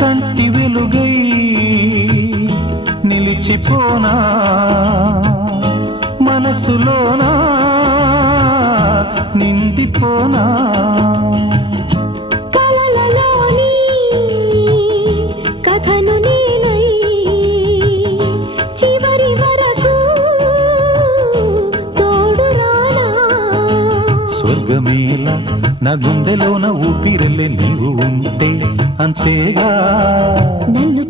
కంటి వెలుగై నిలిచిపోనా మనసులోనా నిండిపోనా కలలలోని కథను నేనై చివరి వరకు తోడు రానా స్వర్గమేలా నా గుండెలోన ఊపిరలే నీవు ఉంటే అంతేగా నన్ను